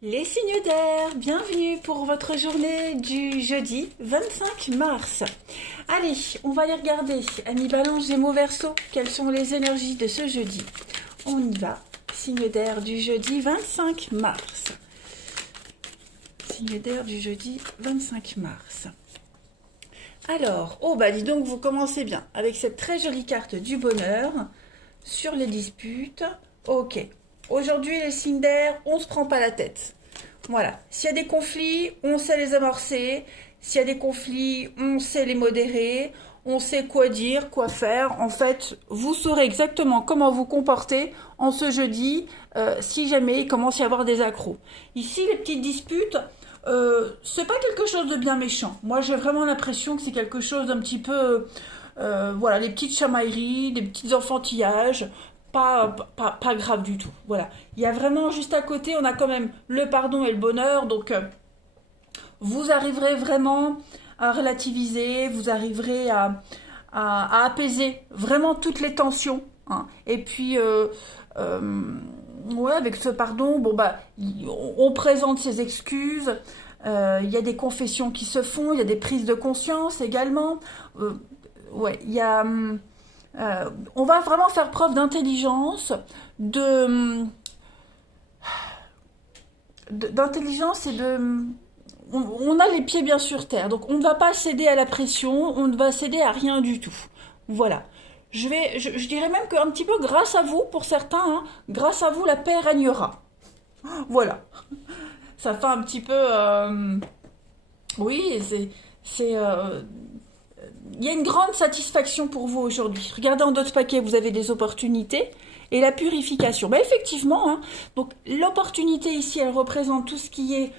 Les signes d'air, bienvenue pour votre journée du jeudi 25 mars. Allez, on va aller regarder, amis Balance, Gémeaux, Verseau, quelles sont les énergies de ce jeudi. On y va, signe d'air du jeudi 25 mars. Signe d'air du jeudi 25 mars. Alors, oh bah dis donc, vous commencez bien avec cette très jolie carte du bonheur sur les disputes. Ok, aujourd'hui les signes d'air, on se prend pas la tête. Voilà, s'il y a des conflits, on sait les amorcer. S'il y a des conflits, on sait les modérer. On sait quoi dire, quoi faire. En fait, vous saurez exactement comment vous comporter en ce jeudi si jamais il commence à y avoir des accros. Ici, les petites disputes, c'est pas quelque chose de bien méchant. Moi, j'ai vraiment l'impression que c'est quelque chose d'un petit peu, voilà, les petites chamailleries, des petits enfantillages, pas grave du tout. Voilà, il y a vraiment juste à côté, on a quand même le pardon et le bonheur, donc vous arriverez vraiment à relativiser, vous arriverez à apaiser vraiment toutes les tensions, hein. Et puis, ouais, avec ce pardon, bon bah, on présente ses excuses. Il y a des confessions qui se font, il y a des prises de conscience également. Euh, ouais, il y a, on va vraiment faire preuve d'intelligence, de, d'intelligence et de, on a les pieds bien sur terre, donc on ne va pas céder à la pression, on ne va céder à rien du tout. Voilà. Je dirais même qu'un petit peu grâce à vous, pour certains, hein, grâce à vous, la paix régnera. Voilà. Ça fait un petit peu, oui, il y a une grande satisfaction pour vous aujourd'hui. Regardez en d'autres paquets, vous avez des opportunités et la purification. Bah effectivement, hein, donc l'opportunité ici, elle représente tout ce qui est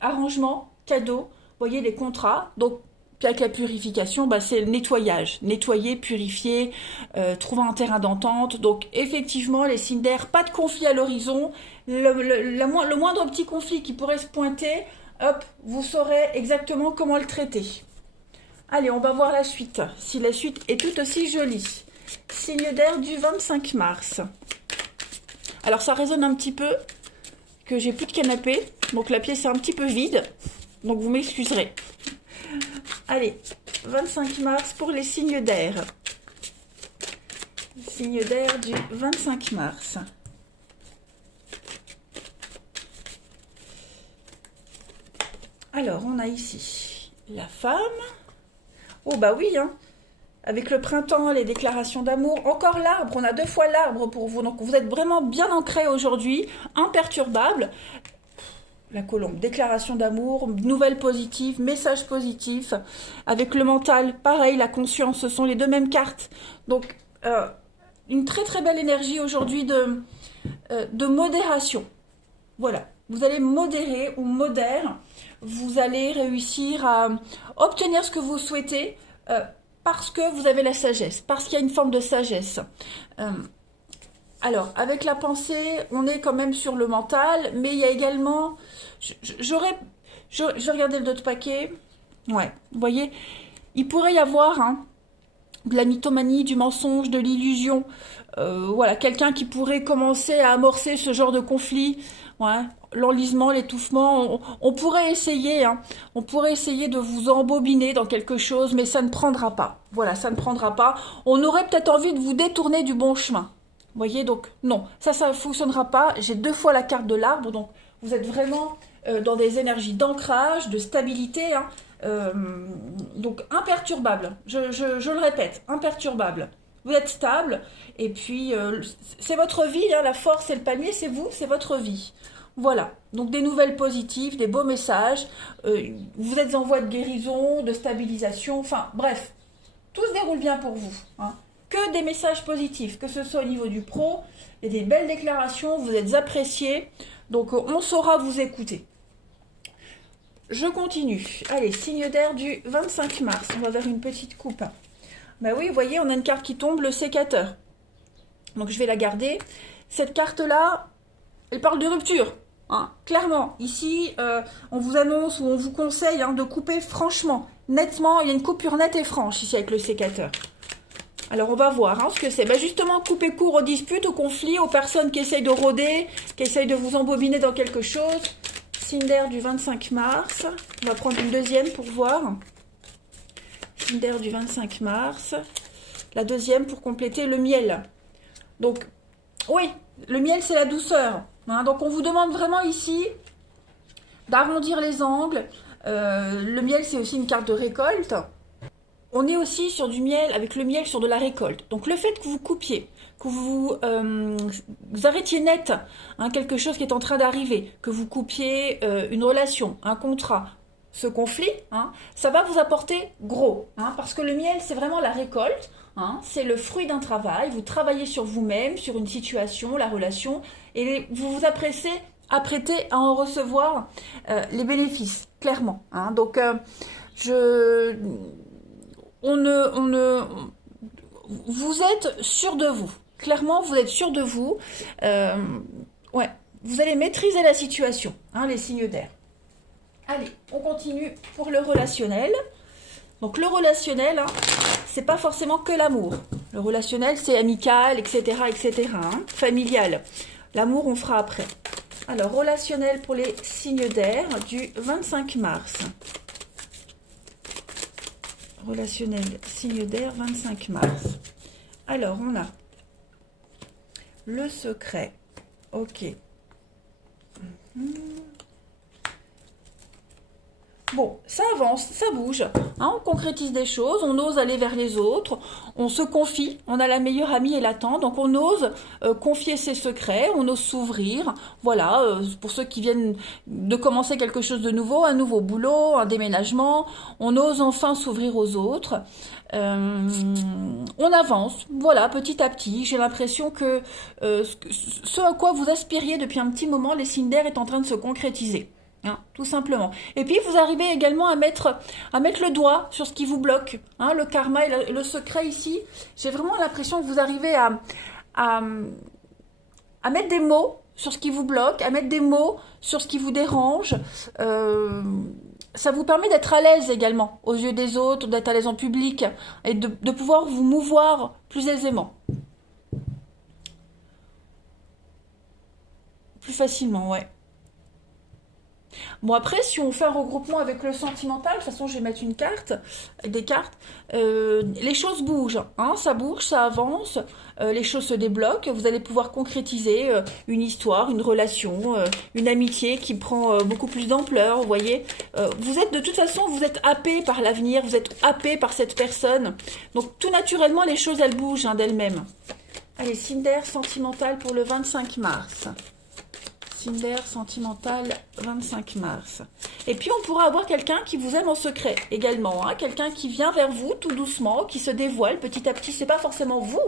arrangement, cadeau, vous voyez les contrats. Donc puis avec la purification, bah, c'est le nettoyage. Nettoyer, purifier, trouver un terrain d'entente. Donc effectivement, les signes d'air, pas de conflit à l'horizon. Le moindre petit conflit qui pourrait se pointer, hop, vous saurez exactement comment le traiter. Allez, on va voir la suite. Si la suite est tout aussi jolie. Signe d'air du 25 mars. Alors ça résonne un petit peu que j'ai plus de canapé. Donc la pièce est un petit peu vide. Donc vous m'excuserez. Allez, 25 mars pour les signes d'air. Signe d'air du 25 mars. Alors, on a ici la femme. Oh bah oui, hein. Avec le printemps, les déclarations d'amour. Encore l'arbre, on a deux fois l'arbre pour vous. Donc vous êtes vraiment bien ancré aujourd'hui, imperturbable. La colombe, déclaration d'amour, nouvelle positive, message positif. Avec le mental, pareil, la conscience, ce sont les deux mêmes cartes. Donc, une très très belle énergie aujourd'hui de modération. Voilà, vous allez modérer ou modère, vous allez réussir à obtenir ce que vous souhaitez parce que vous avez la sagesse, parce qu'il y a une forme de sagesse. Euh, alors, avec la pensée, on est quand même sur le mental, mais il y a également... J'aurais... Je regardais le d'autres paquet. Ouais, vous voyez, il pourrait y avoir hein, de la mythomanie, du mensonge, de l'illusion. Voilà, quelqu'un qui pourrait commencer à amorcer ce genre de conflit. Ouais, l'enlisement, l'étouffement. On pourrait essayer, hein, on pourrait essayer de vous embobiner dans quelque chose, mais ça ne prendra pas. Voilà, ça ne prendra pas. On aurait peut-être envie de vous détourner du bon chemin. Vous voyez, donc non, ça ne fonctionnera pas. J'ai deux fois la carte de l'arbre, donc vous êtes vraiment dans des énergies d'ancrage, de stabilité, hein, euh, donc imperturbable. Je le répète, imperturbable. Vous êtes stable, et puis c'est votre vie, hein, la force et le panier, c'est vous, c'est votre vie. Voilà, donc des nouvelles positives, des beaux messages, vous êtes en voie de guérison, de stabilisation, enfin bref, tout se déroule bien pour vous, hein. Que des messages positifs, que ce soit au niveau du pro, il y a des belles déclarations, vous êtes appréciés, donc on saura vous écouter. Je continue. Allez, signe d'air du 25 mars, on va vers une petite coupe. Ben oui, vous voyez, on a une carte qui tombe, le sécateur. Donc je vais la garder. Cette carte-là, elle parle de rupture. Hein, clairement, ici, on vous annonce ou on vous conseille hein, de couper franchement, nettement. Il y a une coupure nette et franche ici avec le sécateur. Alors, on va voir ce que c'est. Ben justement, couper court aux disputes, aux conflits, aux personnes qui essayent de rôder, qui essayent de vous embobiner dans quelque chose. Cinder du 25 mars. On va prendre une deuxième pour voir. Cinder du 25 mars. La deuxième pour compléter le miel. Donc, oui, le miel, c'est la douceur. Donc, on vous demande vraiment ici d'arrondir les angles. Le miel, c'est aussi une carte de récolte. On est aussi sur du miel, avec le miel sur de la récolte. Donc le fait que vous coupiez, que vous arrêtiez net quelque chose qui est en train d'arriver, que vous coupiez une relation, un contrat, ce conflit, ça va vous apporter gros. Parce que le miel, c'est vraiment la récolte, c'est le fruit d'un travail. Vous travaillez sur vous-même, sur une situation, la relation, et vous vous apprêtez à en recevoir les bénéfices, clairement. Donc, vous êtes sûr de vous. Clairement, vous êtes sûr de vous. Ouais, vous allez maîtriser la situation, les signes d'air. Allez, on continue pour le relationnel. Donc, le relationnel, c'est pas forcément que l'amour. Le relationnel, c'est amical, etc., etc., familial. L'amour, on fera après. Alors, relationnel pour les signes d'air du 25 mars. Relationnel, signe d'air, 25 mars. Alors, on a le secret. Ok. Bon, ça avance, ça bouge. On concrétise des choses, on ose aller vers les autres, on se confie, on a la meilleure amie et l'attend, donc on ose confier ses secrets, on ose s'ouvrir. Voilà, pour ceux qui viennent de commencer quelque chose de nouveau, un nouveau boulot, un déménagement, on ose enfin s'ouvrir aux autres. On avance, voilà, petit à petit. J'ai l'impression que ce à quoi vous aspiriez depuis un petit moment, les signes d'air, est en train de se concrétiser. Tout simplement. Et puis vous arrivez également à mettre le doigt sur ce qui vous bloque. Le karma et le secret ici. J'ai vraiment l'impression que vous arrivez à mettre des mots sur ce qui vous bloque, à mettre des mots sur ce qui vous dérange. Ça vous permet d'être à l'aise également aux yeux des autres, d'être à l'aise en public et de pouvoir vous mouvoir plus aisément. Plus facilement, ouais. Bon, après, si on fait un regroupement avec le sentimental, de toute façon, je vais mettre des cartes, les choses bougent, ça bouge, ça avance, les choses se débloquent, vous allez pouvoir concrétiser une histoire, une relation, une amitié qui prend beaucoup plus d'ampleur, vous voyez. Vous êtes, de toute façon, vous êtes happé par l'avenir, vous êtes happé par cette personne, donc tout naturellement, les choses, elles bougent d'elles-mêmes. Allez, Cinder sentimental pour le 25 mars. Cinder sentimental 25 mars. Et puis on pourra avoir quelqu'un qui vous aime en secret également, quelqu'un qui vient vers vous tout doucement, qui se dévoile petit à petit. C'est pas forcément vous,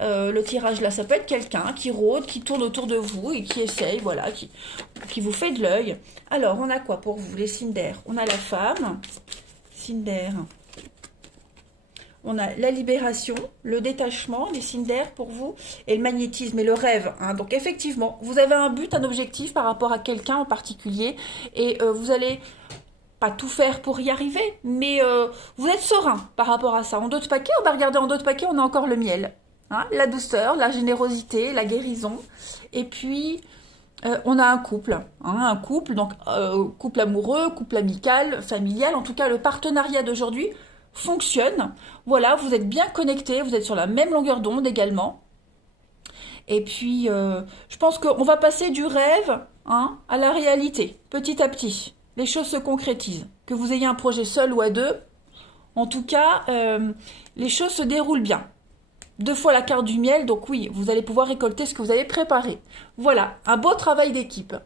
le tirage là, ça peut être quelqu'un qui rôde, qui tourne autour de vous et qui essaye, voilà, qui vous fait de l'œil. Alors on a quoi pour vous les Cinder? On a la femme, Cinder. On a la libération, le détachement, les signes d'air pour vous, et le magnétisme et le rêve. Donc effectivement, vous avez un but, un objectif par rapport à quelqu'un en particulier, et vous allez pas tout faire pour y arriver, mais vous êtes serein par rapport à ça. En dos de paquet, on va regarder en dos de paquet, on a encore le miel, la douceur, la générosité, la guérison, et puis on a un couple, donc couple amoureux, couple amical, familial, en tout cas le partenariat d'aujourd'hui fonctionne. Voilà, vous êtes bien connectés, vous êtes sur la même longueur d'onde également. Et puis, je pense qu'on va passer du rêve à la réalité, petit à petit. Les choses se concrétisent. Que vous ayez un projet seul ou à deux, en tout cas, les choses se déroulent bien. 2 fois la carte du miel, donc oui, vous allez pouvoir récolter ce que vous avez préparé. Voilà, un beau travail d'équipe.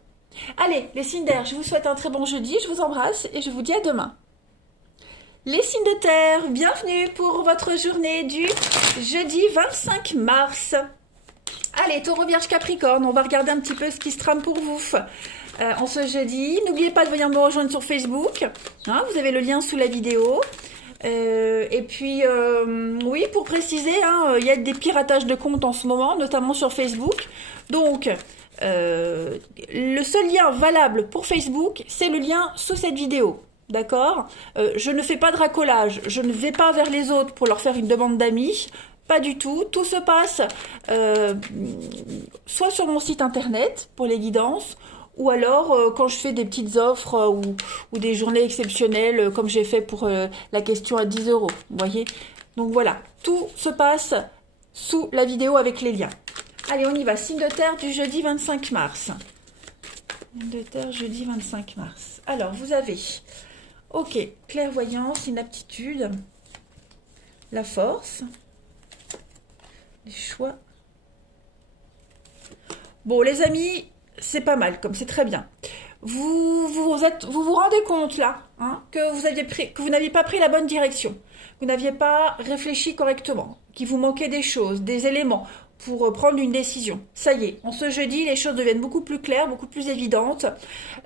Allez, les signes d'air, je vous souhaite un très bon jeudi, je vous embrasse et je vous dis à demain. Les signes de terre, bienvenue pour votre journée du jeudi 25 mars. Allez, Taureau, Vierge, Capricorne, on va regarder un petit peu ce qui se trame pour vous en ce jeudi. N'oubliez pas de venir me rejoindre sur Facebook, vous avez le lien sous la vidéo. Et puis, oui, pour préciser, il y a des piratages de comptes en ce moment, notamment sur Facebook. Donc, le seul lien valable pour Facebook, c'est le lien sous cette vidéo. D'accord, je ne fais pas de racolage, je ne vais pas vers les autres pour leur faire une demande d'amis. pas du tout. Tout se passe soit sur mon site internet pour les guidances, ou alors quand je fais des petites offres ou des journées exceptionnelles comme j'ai fait pour la question à 10 euros. Vous voyez? Donc voilà, tout se passe sous la vidéo avec les liens. Allez, on y va. Signe de terre du jeudi 25 mars. Signe de terre jeudi 25 mars. Alors, vous avez, ok, clairvoyance, inaptitude, la force, les choix. Bon, les amis, c'est pas mal, comme c'est très bien. Vous vous rendez compte là, hein, que vous n'aviez pas pris la bonne direction, vous n'aviez pas réfléchi correctement, qu'il vous manquait des choses, des éléments pour prendre une décision. Ça y est, en ce jeudi, les choses deviennent beaucoup plus claires, beaucoup plus évidentes.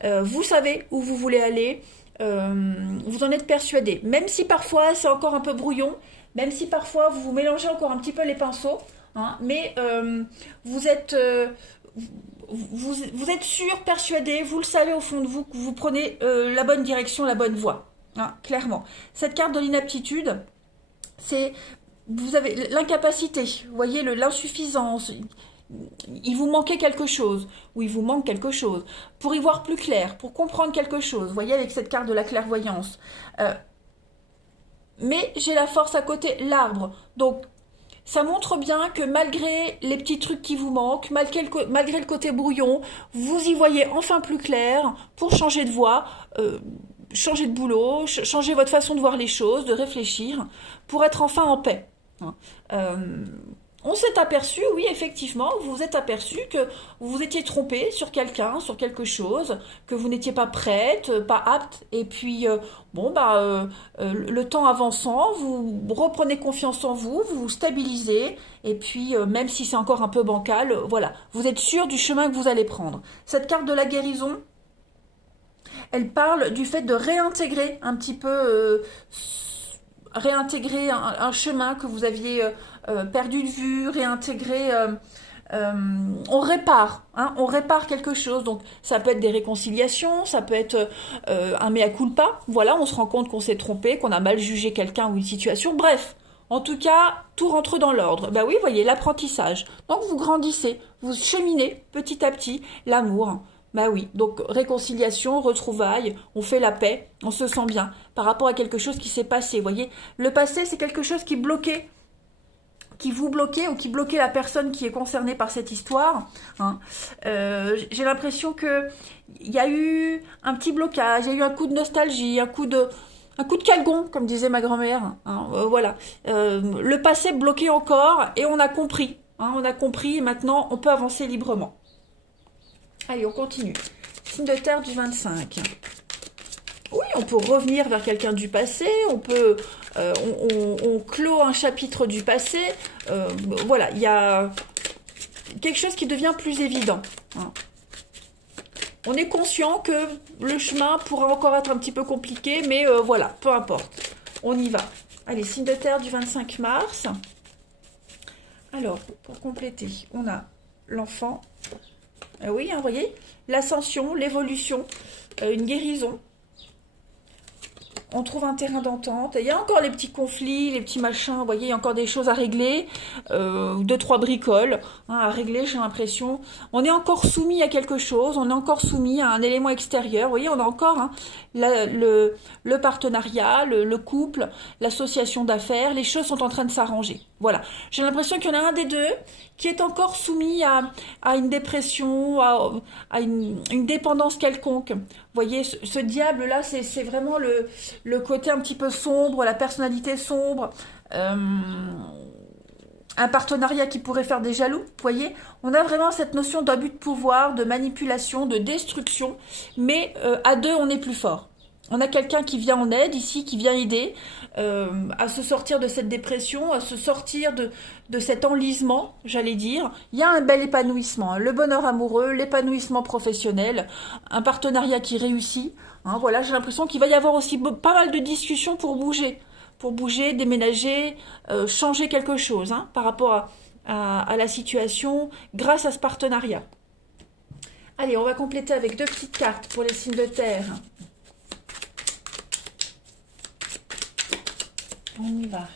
Vous savez où vous voulez aller, vous en êtes persuadé. Même si parfois c'est encore un peu brouillon, même si parfois vous vous mélangez encore un petit peu les pinceaux, hein, mais vous êtes sûr, persuadé, vous le savez au fond de vous, que vous prenez la bonne direction, la bonne voie. Hein, clairement. Cette carte de l'inaptitude, c'est... Vous avez l'incapacité, vous voyez, l'insuffisance, il vous manquait quelque chose, ou il vous manque quelque chose, pour y voir plus clair, pour comprendre quelque chose, vous voyez, avec cette carte de la clairvoyance. Mais j'ai la force à côté, l'arbre. Donc, ça montre bien que malgré les petits trucs qui vous manquent, malgré le côté brouillon, vous y voyez enfin plus clair pour changer de voie, changer de boulot, changer votre façon de voir les choses, de réfléchir, pour être enfin en paix. On s'est aperçu, oui, effectivement, vous vous êtes aperçu que vous vous étiez trompé sur quelqu'un, sur quelque chose, que vous n'étiez pas prête, pas apte, et puis, le temps avançant, vous reprenez confiance en vous, vous vous stabilisez, et puis, même si c'est encore un peu bancal, voilà, vous êtes sûr du chemin que vous allez prendre. Cette carte de la guérison, elle parle du fait de réintégrer un petit peu... réintégrer un chemin que vous aviez perdu de vue, réintégrer... on répare, hein, on répare quelque chose. Donc ça peut être des réconciliations, ça peut être un mea culpa. Voilà, on se rend compte qu'on s'est trompé, qu'on a mal jugé quelqu'un ou une situation. Bref, en tout cas, tout rentre dans l'ordre. Bah oui, vous voyez, l'apprentissage. Donc vous grandissez, vous cheminez petit à petit l'amour. Bah oui, donc réconciliation, retrouvailles, on fait la paix, on se sent bien par rapport à quelque chose qui s'est passé. Vous voyez, le passé, c'est quelque chose qui bloquait, qui vous bloquait ou qui bloquait la personne qui est concernée par cette histoire. Hein. J'ai l'impression que il y a eu un petit blocage, il y a eu un coup de nostalgie, un coup de calgon, comme disait ma grand-mère. Hein. Voilà, le passé bloqué encore et on a compris. Hein, on a compris et maintenant on peut avancer librement. Allez, on continue. Signe de terre du 25. Oui, on peut revenir vers quelqu'un du passé, on peut... on clôt un chapitre du passé. Voilà, il y a quelque chose qui devient plus évident. Hein. On est conscient que le chemin pourra encore être un petit peu compliqué, mais voilà, peu importe. On y va. Allez, signe de terre du 25 mars. Alors, pour compléter, on a l'enfant... oui, hein, vous voyez, l'ascension, l'évolution, une guérison. On trouve un terrain d'entente. Il y a encore les petits conflits, les petits machins, vous voyez, il y a encore des choses à régler. 2-3 bricoles hein, à régler, j'ai l'impression. On est encore soumis à quelque chose, on est encore soumis à un élément extérieur. Vous voyez, on a encore hein, le partenariat, le couple, l'association d'affaires. Les choses sont en train de s'arranger. Voilà. J'ai l'impression qu'il y en a un des deux qui est encore soumis à une dépression, à une dépendance quelconque. Vous voyez, ce diable-là, c'est vraiment le côté un petit peu sombre, la personnalité sombre, un partenariat qui pourrait faire des jaloux. Vous voyez, on a vraiment cette notion d'abus de pouvoir, de manipulation, de destruction, mais à deux, on est plus fort. On a quelqu'un qui vient en aide ici, qui vient aider à se sortir de cette dépression, à se sortir de cet enlisement, j'allais dire. Il y a un bel épanouissement, hein, le bonheur amoureux, l'épanouissement professionnel, un partenariat qui réussit. Hein, voilà, j'ai l'impression qu'il va y avoir aussi pas mal de discussions pour bouger, déménager, changer quelque chose hein, par rapport à la situation grâce à ce partenariat. Allez, on va compléter avec 2 petites cartes pour les signes de terre. On y va.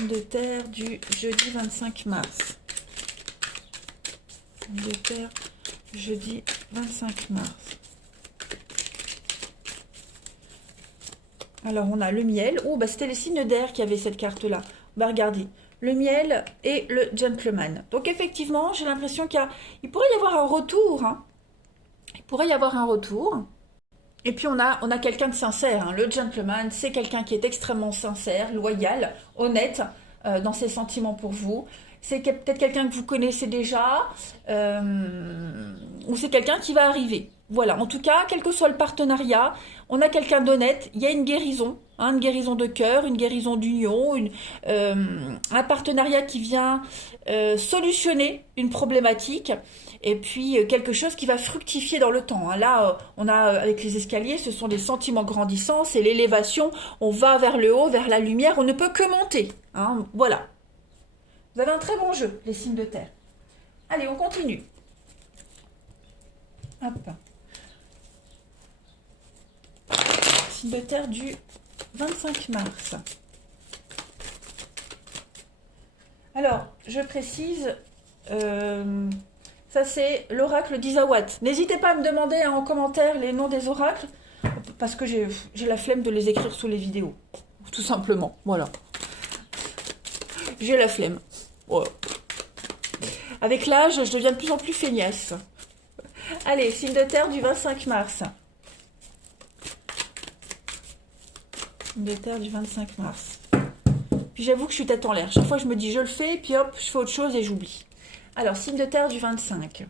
Signe de terre du jeudi 25 mars. Signe de terre, jeudi 25 mars. Alors, on a le miel. Oh, bah, c'était les signes d'air qui avaient cette carte-là. Bah, regardez. Le miel et le gentleman. Donc, effectivement, j'ai l'impression qu'il pourrait y avoir un retour. Hein. Il pourrait y avoir un retour. Et puis, on a quelqu'un de sincère. Hein. Le gentleman, c'est quelqu'un qui est extrêmement sincère, loyal, honnête dans ses sentiments pour vous. C'est peut-être quelqu'un que vous connaissez déjà. Ou c'est quelqu'un qui va arriver. Voilà, en tout cas, quel que soit le partenariat, on a quelqu'un d'honnête, il y a une guérison, hein, une guérison de cœur, une guérison d'union, un partenariat qui vient solutionner une problématique, et puis quelque chose qui va fructifier dans le temps. Hein. Là, on a, avec les escaliers, ce sont des sentiments grandissants, c'est l'élévation, on va vers le haut, vers la lumière, on ne peut que monter. Hein, voilà. Vous avez un très bon jeu, les signes de terre. Allez, on continue. Hop. Signe de terre du 25 mars. Alors, je précise, ça c'est l'oracle d'Isawat. N'hésitez pas à me demander en commentaire les noms des oracles, parce que j'ai la flemme de les écrire sous les vidéos. Tout simplement, voilà. J'ai la flemme. Voilà. Avec l'âge, je deviens de plus en plus feignasse. Allez, signe de terre du 25 mars. Signe de terre du 25 mars. Puis j'avoue que je suis tête en l'air. Chaque fois, je me dis je le fais, puis hop, je fais autre chose et j'oublie. Alors, signe de terre du 25.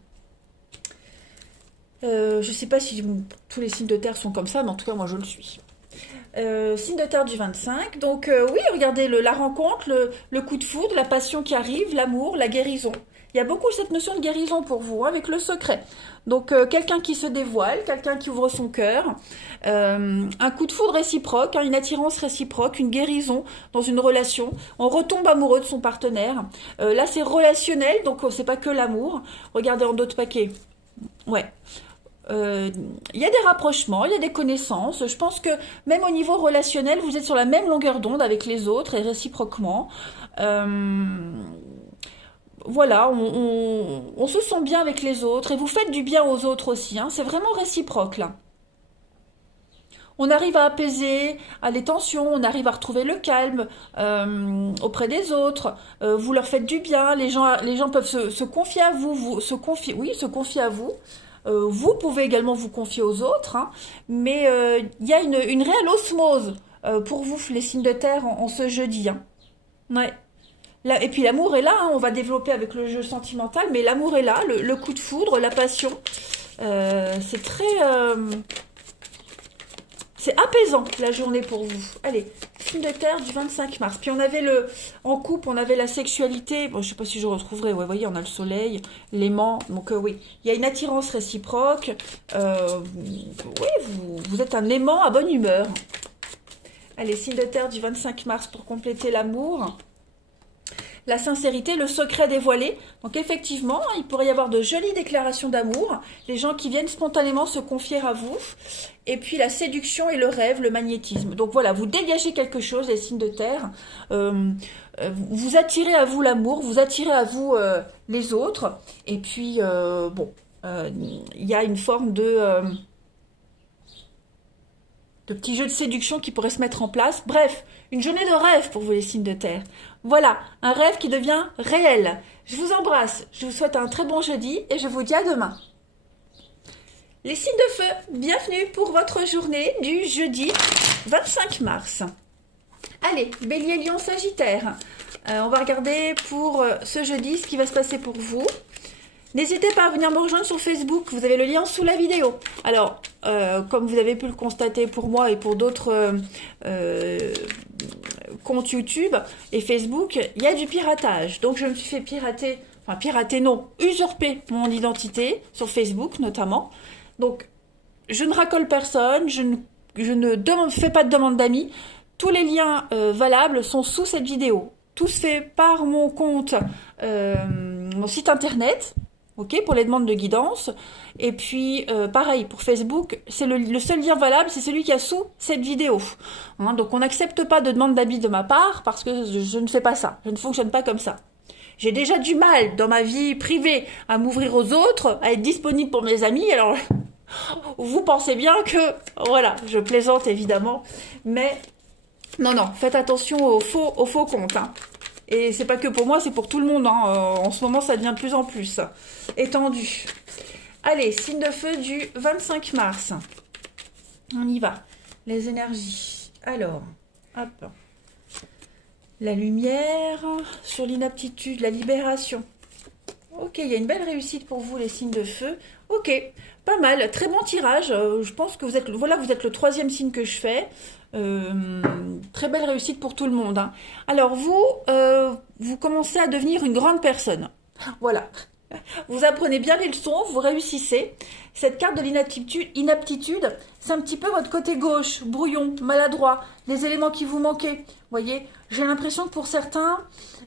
Je sais pas si tous les signes de terre sont comme ça, mais en tout cas, moi, je le suis. Signe de terre du 25. Donc, oui, regardez, la rencontre, le coup de foudre, la passion qui arrive, l'amour, la guérison. Il y a beaucoup cette notion de guérison pour vous, hein, avec le secret. Donc, quelqu'un qui se dévoile, quelqu'un qui ouvre son cœur, un coup de foudre réciproque, hein, une attirance réciproque, une guérison dans une relation. On retombe amoureux de son partenaire. Là, c'est relationnel, donc c'est pas que l'amour. Regardez en d'autres paquets. Ouais. Il y a des rapprochements, il y a des connaissances. Je pense que même au niveau relationnel, vous êtes sur la même longueur d'onde avec les autres et réciproquement. Voilà, on se sent bien avec les autres et vous faites du bien aux autres aussi. Hein, c'est vraiment réciproque là. On arrive à apaiser les tensions, on arrive à retrouver le calme auprès des autres. Vous leur faites du bien, les gens peuvent se confier à vous, se confier à vous. Vous pouvez également vous confier aux autres, hein, mais il y a une réelle osmose pour vous, les signes de terre, en ce jeudi. Hein. Ouais. Là, et puis l'amour est là, hein, on va développer avec le jeu sentimental, mais l'amour est là, le coup de foudre, la passion. C'est très... c'est apaisant la journée pour vous. Allez, signe de terre du 25 mars. Puis on avait en couple, on avait la sexualité. Bon, je sais pas si je retrouverai. Ouais, vous voyez, on a le soleil, l'aimant. Donc oui, il y a une attirance réciproque. Oui, vous êtes un aimant à bonne humeur. Allez, signe de terre du 25 mars pour compléter l'amour. La sincérité, le secret dévoilé. Donc effectivement, il pourrait y avoir de jolies déclarations d'amour, les gens qui viennent spontanément se confier à vous. Et puis la séduction et le rêve, le magnétisme. Donc voilà, vous dégagez quelque chose, les signes de terre. Vous attirez à vous l'amour, vous attirez à vous les autres. Et puis, il y a une forme de petits jeux de séduction qui pourraient se mettre en place. Bref, une journée de rêve pour vous les signes de terre. Voilà, un rêve qui devient réel. Je vous embrasse, je vous souhaite un très bon jeudi et je vous dis à demain. Les signes de feu, bienvenue pour votre journée du jeudi 25 mars. Allez, Bélier, Lion, Sagittaire. On va regarder pour ce jeudi ce qui va se passer pour vous. N'hésitez pas à venir me rejoindre sur Facebook, vous avez le lien sous la vidéo. Alors, comme vous avez pu le constater pour moi et pour d'autres comptes YouTube et Facebook, il y a du piratage. Donc je me suis fait pirater, enfin pirater non, usurper mon identité sur Facebook notamment. Donc je ne racole personne, je ne fais pas de demande d'amis. Tous les liens valables sont sous cette vidéo. Tout se fait par mon compte, mon site internet. ok, pour les demandes de guidance. Et puis, pareil, pour Facebook, c'est le seul lien valable, c'est celui qui a sous cette vidéo. Hein, donc, on n'accepte pas de demande d'avis de ma part, parce que je ne fais pas ça, je ne fonctionne pas comme ça. J'ai déjà du mal dans ma vie privée à m'ouvrir aux autres, à être disponible pour mes amis, alors vous pensez bien que, voilà, je plaisante évidemment, mais non, non, faites attention aux faux comptes, hein. Et c'est pas que pour moi, c'est pour tout le monde, hein. En ce moment, ça devient de plus en plus étendu. Allez, signe de feu du 25 mars. On y va. Les énergies. Alors, hop. La lumière sur l'inaptitude, la libération. Ok, il y a une belle réussite pour vous, les signes de feu. Ok, pas mal, très bon tirage. Je pense que vous êtes, voilà, vous êtes le 3e signe que je fais. Très belle réussite pour tout le monde, hein. Alors vous commencez à devenir une grande personne. Voilà. Vous apprenez bien les leçons, vous réussissez. Cette carte de l'inaptitude, c'est un petit peu votre côté gauche, brouillon, maladroit, les éléments qui vous manquaient. Vous voyez, j'ai l'impression que pour certains,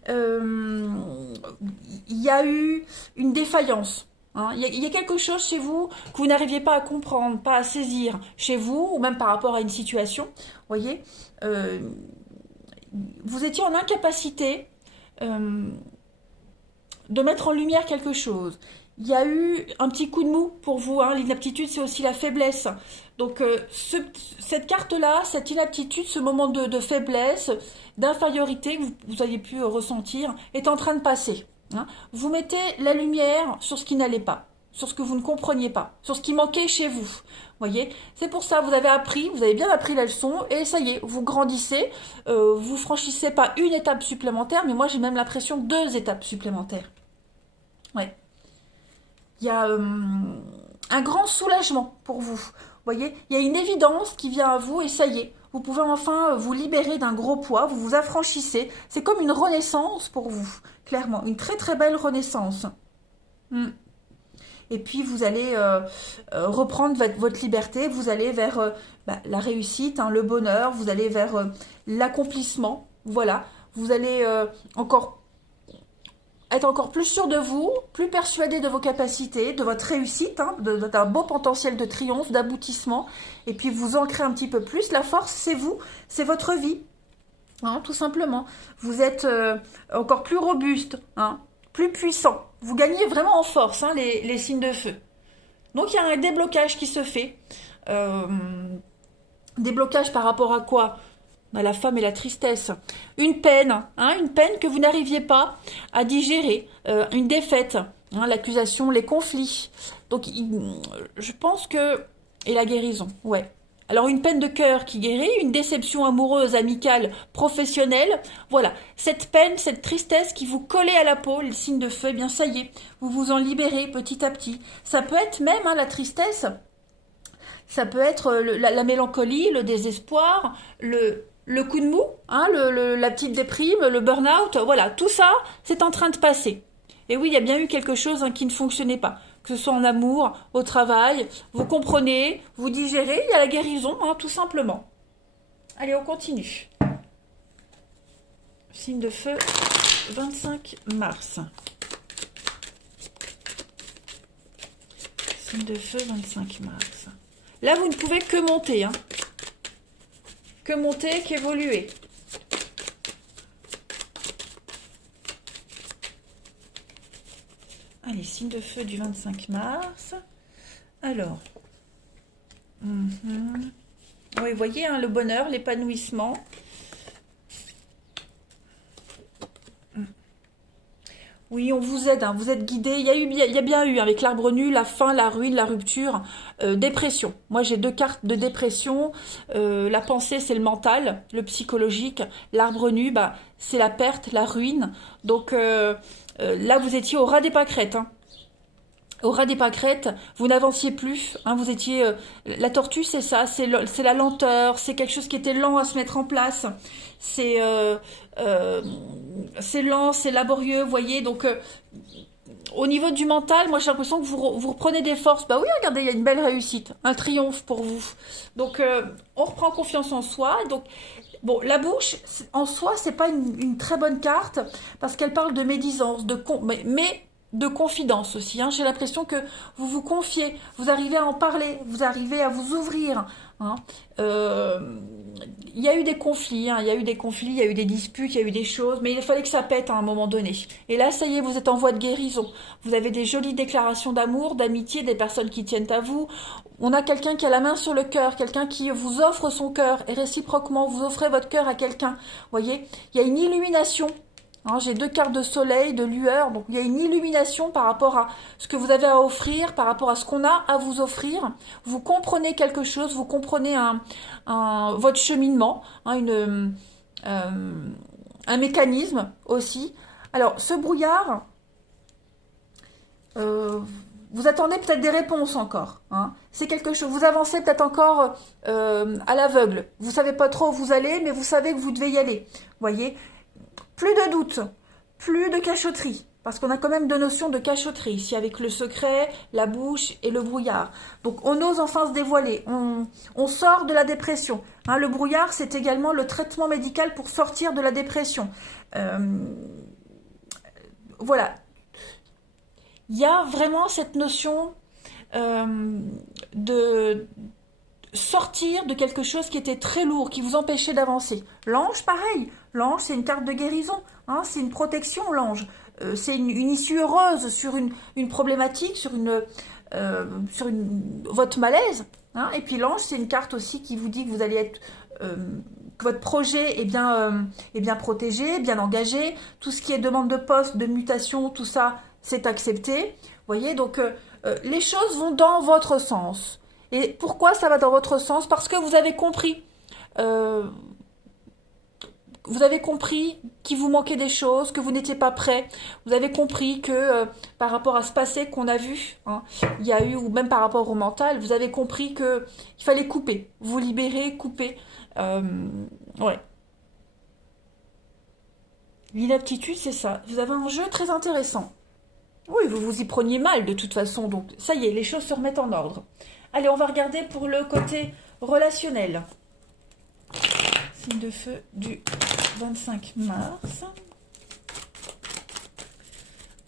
il y a eu une défaillance. Hein. Il y a quelque chose chez vous que vous n'arriviez pas à comprendre, pas à saisir chez vous, ou même par rapport à une situation. Vous voyez, vous étiez en incapacité de mettre en lumière quelque chose. Il y a eu un petit coup de mou pour vous, hein. L'inaptitude, c'est aussi la faiblesse. Donc, cette carte-là, cette inaptitude, ce moment de faiblesse, d'infériorité que vous aviez pu ressentir, est en train de passer. Hein. Vous mettez la lumière sur ce qui n'allait pas, sur ce que vous ne compreniez pas, sur ce qui manquait chez vous. Voyez, c'est pour ça, vous avez appris, vous avez bien appris la leçon, et ça y est, vous grandissez, vous franchissez pas une étape supplémentaire, mais moi j'ai même l'impression 2 étapes supplémentaires. Ouais. Il y a un grand soulagement pour vous. Vous voyez, il y a une évidence qui vient à vous, et ça y est, vous pouvez enfin vous libérer d'un gros poids, vous vous affranchissez. C'est comme une renaissance pour vous, clairement, une très très belle renaissance. Et puis vous allez reprendre votre liberté, vous allez vers la réussite, hein, le bonheur, vous allez vers l'accomplissement, voilà. Vous allez être encore plus sûr de vous, plus persuadé de vos capacités, de votre réussite, hein, d'un beau potentiel de triomphe, d'aboutissement, et puis vous ancrez un petit peu plus. La force, c'est vous, c'est votre vie, hein, tout simplement. Vous êtes encore plus robuste, hein, plus puissant. Vous gagnez vraiment en force, hein, les signes de feu. Donc il y a un déblocage qui se fait. Déblocage par rapport à quoi ? À la femme et la tristesse. Une peine, hein, une peine que vous n'arriviez pas à digérer. Une défaite, hein, l'accusation, les conflits. Donc je pense que... Et la guérison, ouais. Alors une peine de cœur qui guérit, une déception amoureuse, amicale, professionnelle, voilà. Cette peine, cette tristesse qui vous collait à la peau, le signe de feu, eh bien ça y est, vous vous en libérez petit à petit. Ça peut être même, hein, la tristesse, ça peut être la mélancolie, le désespoir, le coup de mou, hein, la petite déprime, le burn-out, voilà, tout ça, c'est en train de passer. Et oui, il y a bien eu quelque chose, hein, qui ne fonctionnait pas. Que ce soit en amour, au travail, vous comprenez, vous digérez, il y a la guérison, hein, tout simplement. Allez, on continue. Signe de feu, 25 mars. Signe de feu, 25 mars. Là, vous ne pouvez que monter, hein. Que monter, qu'évoluer. Allez, signe de feu du 25 mars. Alors. Oui, vous voyez, hein, le bonheur, l'épanouissement. Oui, on vous aide, hein, vous êtes guidé. Il y a bien eu, avec l'arbre nu, la fin, la ruine, la rupture, dépression. Moi, j'ai 2 cartes de dépression. La pensée, c'est le mental, le psychologique. L'arbre nu, bah, c'est la perte, la ruine. Donc là, vous étiez au ras des pâquerettes, hein. Au ras des pâquerettes, vous n'avanciez plus, hein, vous étiez... la tortue, c'est ça, c'est la lenteur, c'est quelque chose qui était lent à se mettre en place. C'est lent, c'est laborieux, vous voyez. Donc, au niveau du mental, moi, j'ai l'impression que vous reprenez des forces. Bah oui, regardez, il y a une belle réussite, un triomphe pour vous. Donc, on reprend confiance en soi. Donc, bon, la bouche, en soi, c'est pas une très bonne carte, parce qu'elle parle de médisance, mais de confidence aussi. Hein. J'ai l'impression que vous vous confiez, vous arrivez à en parler, vous arrivez à vous ouvrir. Hein. Il y a eu des conflits, hein, il y a eu des conflits, il y a eu des disputes, il y a eu des choses, mais il fallait que ça pète à un moment donné. Et là, ça y est, vous êtes en voie de guérison. Vous avez des jolies déclarations d'amour, d'amitié, des personnes qui tiennent à vous. On a quelqu'un qui a la main sur le cœur, quelqu'un qui vous offre son cœur, et réciproquement, vous offrez votre cœur à quelqu'un. Vous voyez, il y a une illumination. Hein, j'ai 2 cartes de soleil, de lueur, donc il y a une illumination par rapport à ce que vous avez à offrir, par rapport à ce qu'on a à vous offrir. Vous comprenez quelque chose, vous comprenez votre cheminement, hein, un mécanisme aussi. Alors, ce brouillard, vous attendez peut-être des réponses encore. Hein. C'est quelque chose, vous avancez peut-être encore à l'aveugle. Vous savez pas trop où vous allez, mais vous savez que vous devez y aller. Vous voyez ? Plus de doute, plus de cachotterie, parce qu'on a quand même 2 notions de cachotterie ici, avec le secret, la bouche et le brouillard. Donc on ose enfin se dévoiler, on sort de la dépression. Hein, le brouillard, c'est également le traitement médical pour sortir de la dépression. Voilà. Il y a vraiment cette notion de sortir de quelque chose qui était très lourd, qui vous empêchait d'avancer. L'ange, pareil. L'ange, c'est une carte de guérison. Hein, c'est une protection, l'ange. C'est une issue heureuse sur une problématique, sur votre malaise. Hein. Et puis l'ange, c'est une carte aussi qui vous dit que vous allez être... que votre projet est bien protégé, bien engagé. Tout ce qui est demande de poste, de mutation, tout ça, c'est accepté. Vous voyez, donc les choses vont dans votre sens. Et pourquoi ça va dans votre sens? Parce que vous avez compris. Vous avez compris qu'il vous manquait des choses, que vous n'étiez pas prêt. Vous avez compris que par rapport à ce passé qu'on a vu, hein, il y a eu, ou même par rapport au mental, vous avez compris qu'il fallait couper, vous libérer, couper. Ouais. L'inaptitude, c'est ça. Vous avez un jeu très intéressant. Oui, vous vous y preniez mal de toute façon, donc ça y est, les choses se remettent en ordre. Allez, on va regarder pour le côté relationnel. Signe de feu du 25 mars.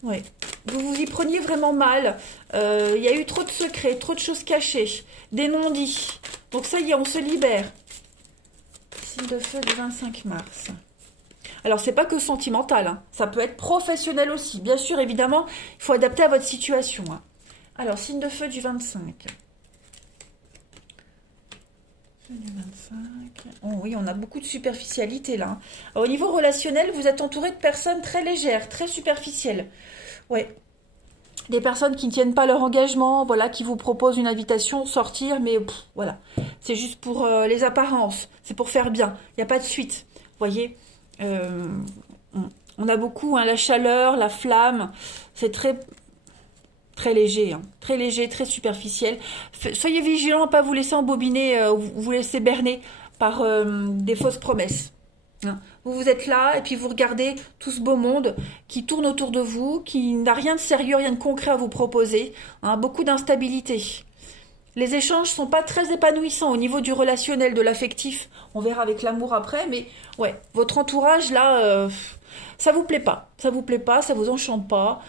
Oui, vous vous y preniez vraiment mal. Il y a eu trop de secrets, trop de choses cachées, des non-dits. Donc ça y est, on se libère. Signe de feu du 25 mars. Alors, c'est pas que sentimental, hein. Ça peut être professionnel aussi. Bien sûr, évidemment, il faut adapter à votre situation. Hein. Alors, signe de feu du 25. Du 25. Oh oui, on a beaucoup de superficialité là. Alors, au niveau relationnel, vous êtes entouré de personnes très légères, très superficielles. Ouais. Des personnes qui ne tiennent pas leur engagement, voilà, qui vous proposent une invitation, sortir, mais voilà. C'est juste pour les apparences. C'est pour faire bien. Il n'y a pas de suite. Vous voyez, on a beaucoup, hein, la chaleur, la flamme. C'est très... très léger, hein, très léger, très superficiel. Soyez vigilants à ne pas vous laisser embobiner, vous laisser berner par des fausses promesses. Hein. Vous êtes là et puis vous regardez tout ce beau monde qui tourne autour de vous, qui n'a rien de sérieux, rien de concret à vous proposer. Hein, beaucoup d'instabilité. Les échanges sont pas très épanouissants au niveau du relationnel, de l'affectif. On verra avec l'amour après, mais ouais, votre entourage là, ça vous plaît pas. Ça vous plaît pas, ça vous enchante pas.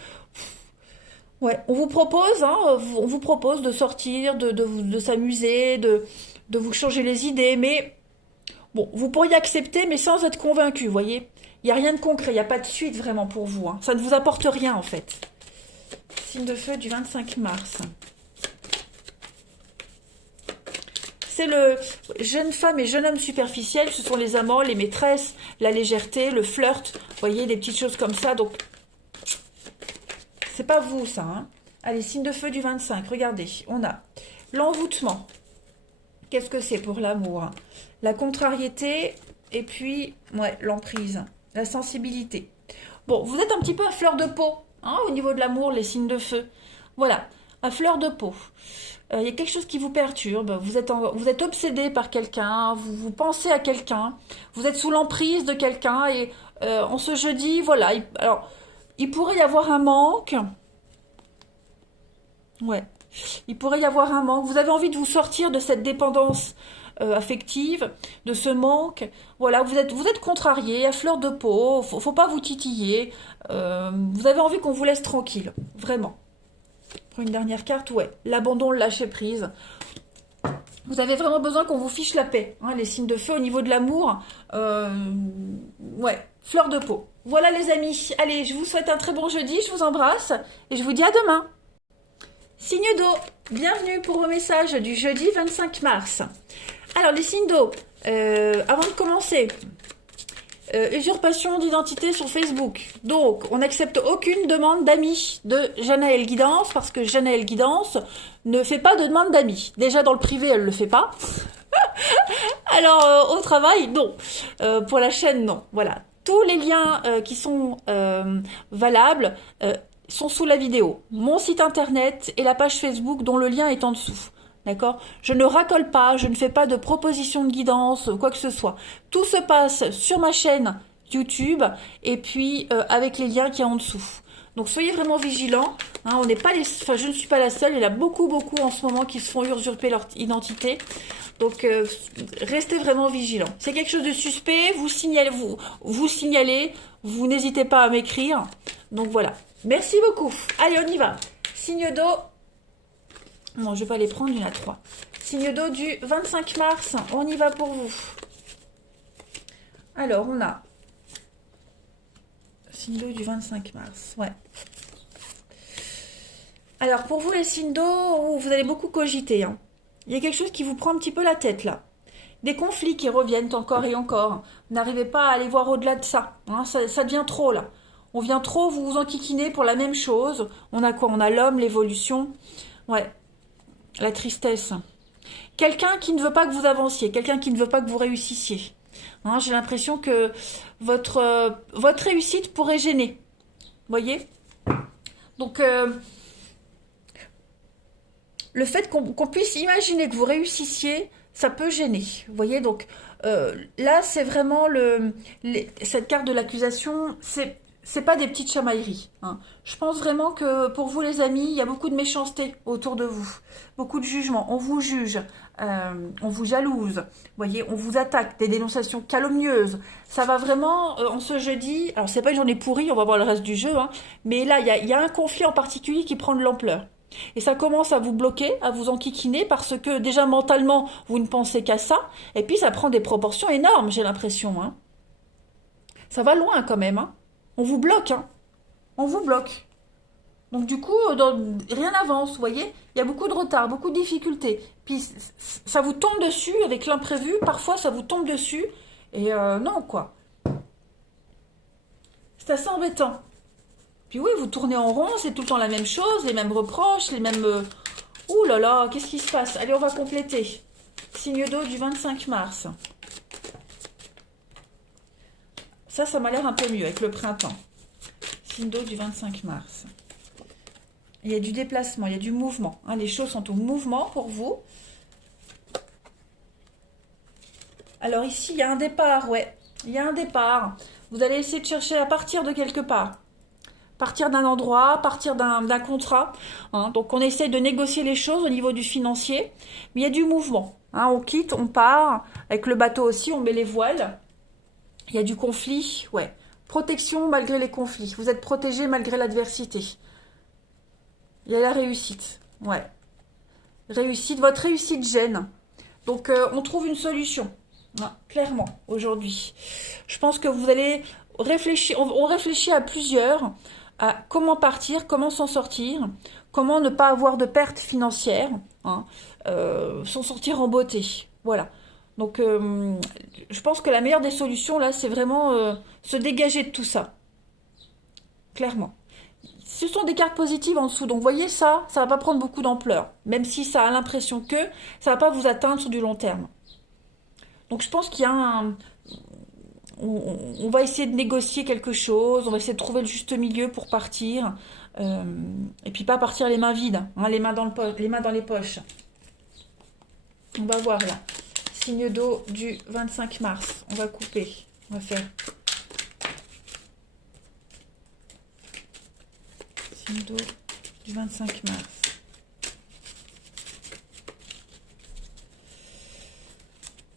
Ouais, on vous propose de sortir, de s'amuser, de vous changer les idées, mais bon, vous pourriez accepter, mais sans être convaincu, vous voyez. Il n'y a rien de concret, il n'y a pas de suite vraiment pour vous. Hein. Ça ne vous apporte rien en fait. Signe de feu du 25 mars. C'est le jeune femme et jeune homme superficiel, ce sont les amants, les maîtresses, la légèreté, le flirt, vous voyez, des petites choses comme ça, donc... C'est pas vous, ça. Hein. Allez, signe de feu du 25. Regardez, on a l'envoûtement. Qu'est-ce que c'est pour l'amour? Hein? La contrariété et puis, ouais, l'emprise, la sensibilité. Bon, vous êtes un petit peu à fleur de peau, hein, au niveau de l'amour, les signes de feu. Voilà, à fleur de peau. Il y a quelque chose qui vous perturbe. Vous êtes obsédé par quelqu'un, vous pensez à quelqu'un, vous êtes sous l'emprise de quelqu'un et en ce jeudi, voilà. Alors, il pourrait y avoir un manque. Ouais. Il pourrait y avoir un manque. Vous avez envie de vous sortir de cette dépendance affective, de ce manque. Voilà, vous êtes contrarié, à fleur de peau, faut pas vous titiller. Vous avez envie qu'on vous laisse tranquille, vraiment. Pour une dernière carte, ouais, l'abandon, le lâcher prise. Vous avez vraiment besoin qu'on vous fiche la paix. Hein, les signes de feu au niveau de l'amour, ouais, fleur de peau. Voilà les amis, allez, je vous souhaite un très bon jeudi, je vous embrasse et je vous dis à demain. Signe d'eau, bienvenue pour vos messages du jeudi 25 mars. Alors les signes d'eau, avant de commencer, usurpation d'identité sur Facebook. Donc, on n'accepte aucune demande d'amis de Janaël Guidance parce que Janaël Guidance ne fait pas de demande d'amis. Déjà dans le privé, elle le fait pas. Alors, au travail, non. Pour la chaîne, non. Voilà. Tous les liens qui sont valables sont sous la vidéo. Mon site internet et la page Facebook dont le lien est en dessous. D'accord? Je ne racole pas, je ne fais pas de proposition de guidance, quoi que ce soit. Tout se passe sur ma chaîne YouTube et puis avec les liens qu'il y a en dessous. Donc soyez vraiment vigilants. Hein, on n'est pas enfin, je ne suis pas la seule. Il y en a beaucoup en ce moment qui se font usurper leur identité. Donc restez vraiment vigilants. C'est quelque chose de suspect, vous signalez, vous n'hésitez pas à m'écrire. Donc voilà. Merci beaucoup. Allez, on y va. Signe d'eau. Non, je vais pas les prendre, il y en a 3. Signe d'eau du 25 mars, on y va pour vous. Alors, on a... Signe d'eau du 25 mars, ouais. Alors, pour vous, les signes d'eau, vous allez beaucoup cogiter. Hein. Il y a quelque chose qui vous prend un petit peu la tête, là. Des conflits qui reviennent encore et encore. Vous n'arrivez pas à aller voir au-delà de ça. Hein, ça devient trop, là. On vient trop vous enquiquiner pour la même chose. On a quoi? On a l'homme, l'évolution. Ouais. La tristesse. Quelqu'un qui ne veut pas que vous avanciez, quelqu'un qui ne veut pas que vous réussissiez. Hein, j'ai l'impression que votre réussite pourrait gêner. Vous voyez? Donc, le fait qu'on puisse imaginer que vous réussissiez, ça peut gêner. Vous voyez? Donc, là, c'est vraiment cette carte de l'accusation, c'est pas des petites chamailleries. Hein. Je pense vraiment que pour vous les amis, il y a beaucoup de méchanceté autour de vous. Beaucoup de jugement. On vous juge, on vous jalouse. Vous voyez, on vous attaque, des dénonciations calomnieuses. Ça va vraiment, en ce jeudi, alors c'est pas une journée pourrie, on va voir le reste du jeu, hein, mais là, il y a un conflit en particulier qui prend de l'ampleur. Et ça commence à vous bloquer, à vous enquiquiner, parce que déjà mentalement, vous ne pensez qu'à ça, et puis ça prend des proportions énormes, j'ai l'impression. Hein. Ça va loin quand même, hein. On vous bloque, hein. On vous bloque. Donc du coup, rien n'avance, vous voyez. Il y a beaucoup de retard, beaucoup de difficultés. Puis ça vous tombe dessus avec l'imprévu. Parfois, ça vous tombe dessus. Et non, quoi. C'est assez embêtant. Puis oui, vous tournez en rond, c'est tout le temps la même chose, les mêmes reproches, les mêmes... Ouh là là, qu'est-ce qui se passe? Allez, on va compléter. Signe d'eau du 25 mars. Ça m'a l'air un peu mieux avec le printemps. Signe d'eau du 25 mars. Il y a du déplacement, il y a du mouvement. Hein, les choses sont au mouvement pour vous. Alors ici, il y a un départ, ouais. Il y a un départ. Vous allez essayer de chercher à partir de quelque part. Partir d'un endroit, partir d'un contrat. Hein. Donc on essaie de négocier les choses au niveau du financier. Mais il y a du mouvement. Hein, on quitte, on part. Avec le bateau aussi, on met les voiles. Il y a du conflit, ouais. Protection malgré les conflits. Vous êtes protégé malgré l'adversité. Il y a la réussite, ouais. Réussite, votre réussite gêne. Donc, on trouve une solution, hein, clairement, aujourd'hui. Je pense que vous allez réfléchir, on réfléchit à plusieurs, à comment partir, comment s'en sortir, comment ne pas avoir de pertes financières, hein, s'en sortir en beauté, voilà. Donc, je pense que la meilleure des solutions, là, c'est vraiment se dégager de tout ça. Clairement. Ce sont des cartes positives en dessous. Donc, vous voyez, ça va pas prendre beaucoup d'ampleur. Même si ça a l'impression que ça va pas vous atteindre sur du long terme. Donc, je pense qu'il y a un... On va essayer de négocier quelque chose. On va essayer de trouver le juste milieu pour partir. Et puis, pas partir les mains vides. Hein, les mains dans les poches. On va voir, là. Signe d'eau du 25 mars. On va couper. On va faire signe d'eau du 25 mars.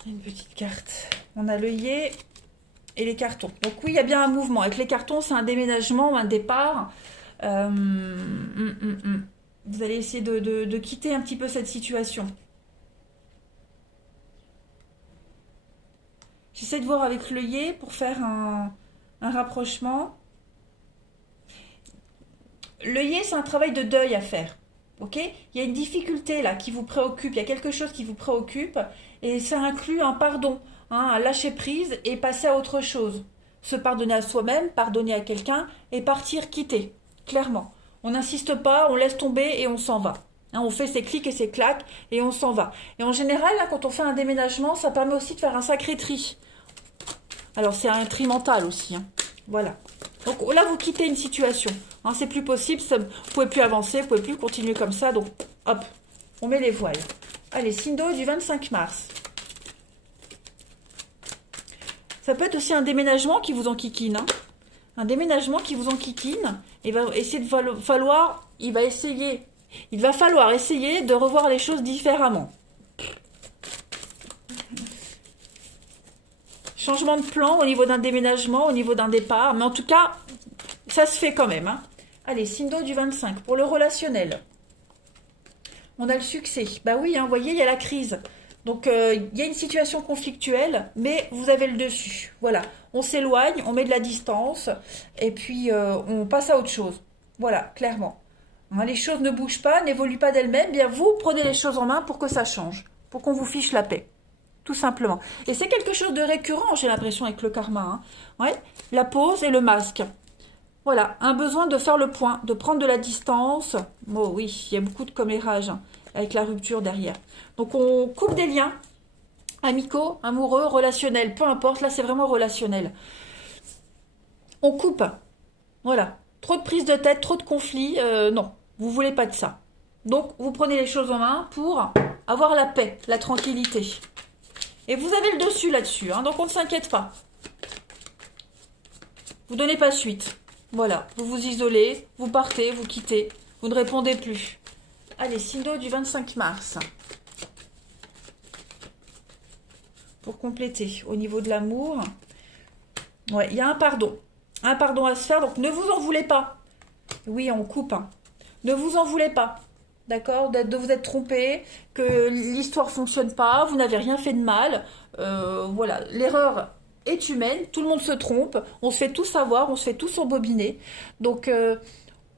Une petite carte. On a l'œillet et les cartons. Donc oui, il y a bien un mouvement. Avec les cartons, c'est un déménagement ou un départ. Vous allez essayer de quitter un petit peu cette situation. J'essaie de voir avec l'œillet pour faire un rapprochement. L'œillet, c'est un travail de deuil à faire. Ok? Il y a une difficulté là qui vous préoccupe, il y a quelque chose qui vous préoccupe et ça inclut un pardon, hein, un lâcher prise et passer à autre chose. Se pardonner à soi-même, pardonner à quelqu'un et partir, quitter, clairement. On n'insiste pas, on laisse tomber et on s'en va. Hein, on fait ses clics et ses claques et on s'en va. Et en général, là, quand on fait un déménagement, ça permet aussi de faire un sacré tri. Alors c'est un tri mental aussi, hein. Voilà. Donc là, vous quittez une situation. Hein, c'est plus possible, vous ne pouvez plus avancer, vous ne pouvez plus continuer comme ça. Donc, hop, on met les voiles. Allez, signe d'eau du 25 mars. Ça peut être aussi un déménagement qui vous enquiquine. Hein. Un déménagement qui vous enquiquine. Il va essayer il va falloir essayer de revoir les choses différemment. Changement de plan au niveau d'un déménagement, au niveau d'un départ. Mais en tout cas, ça se fait quand même. Hein. Allez, signe d'eau du 25. Pour le relationnel. On a le succès. Bah oui, hein, vous voyez, il y a la crise. Donc, il y a une situation conflictuelle, mais vous avez le dessus. Voilà. On s'éloigne, on met de la distance, et puis on passe à autre chose. Voilà, clairement. Hein, les choses ne bougent pas, n'évoluent pas d'elles-mêmes. Bien, vous prenez les choses en main pour que ça change. Pour qu'on vous fiche la paix. Tout simplement. Et c'est quelque chose de récurrent, j'ai l'impression, avec le karma. Hein. Ouais, la pause et le masque. Voilà, un besoin de faire le point, de prendre de la distance. Oh oui, il y a beaucoup de commérage hein, avec la rupture derrière. Donc on coupe des liens amicaux, amoureux, relationnels, peu importe. Là, c'est vraiment relationnel. On coupe. Voilà. Trop de prise de tête, trop de conflits. Non, vous voulez pas de ça. Donc, vous prenez les choses en main pour avoir la paix, la tranquillité. Et vous avez le dessus là-dessus, hein, donc on ne s'inquiète pas. Vous donnez pas suite. Voilà, vous vous isolez, vous partez, vous quittez, vous ne répondez plus. Allez, signe d'eau du 25 mars. Pour compléter, au niveau de l'amour, ouais, il y a un pardon. Un pardon à se faire, donc ne vous en voulez pas. Oui, on coupe. Hein. Ne vous en voulez pas. D'accord, de vous être trompé, que l'histoire ne fonctionne pas, vous n'avez rien fait de mal. Voilà, l'erreur est humaine, tout le monde se trompe, on se fait tous avoir, on se fait tous embobiner. Donc,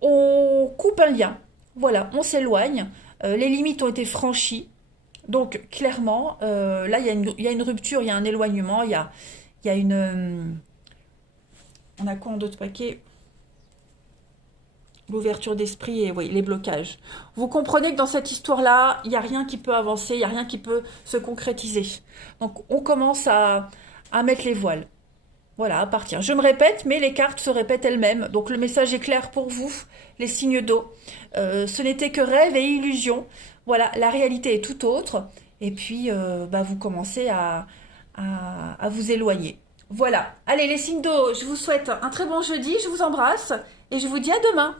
on coupe un lien, voilà, on s'éloigne, les limites ont été franchies. Donc, clairement, là, il y a une rupture, il y a un éloignement, il y a une... on a quoi en d'autres paquets ? L'ouverture d'esprit et oui, les blocages. Vous comprenez que dans cette histoire-là, il n'y a rien qui peut avancer, il n'y a rien qui peut se concrétiser. Donc, on commence à mettre les voiles. Voilà, à partir. Je me répète, mais les cartes se répètent elles-mêmes. Donc, le message est clair pour vous, les signes d'eau. Ce n'était que rêve et illusion. Voilà, la réalité est tout autre. Et puis, vous commencez à vous éloigner. Voilà. Allez, les signes d'eau, je vous souhaite un très bon jeudi. Je vous embrasse et je vous dis à demain.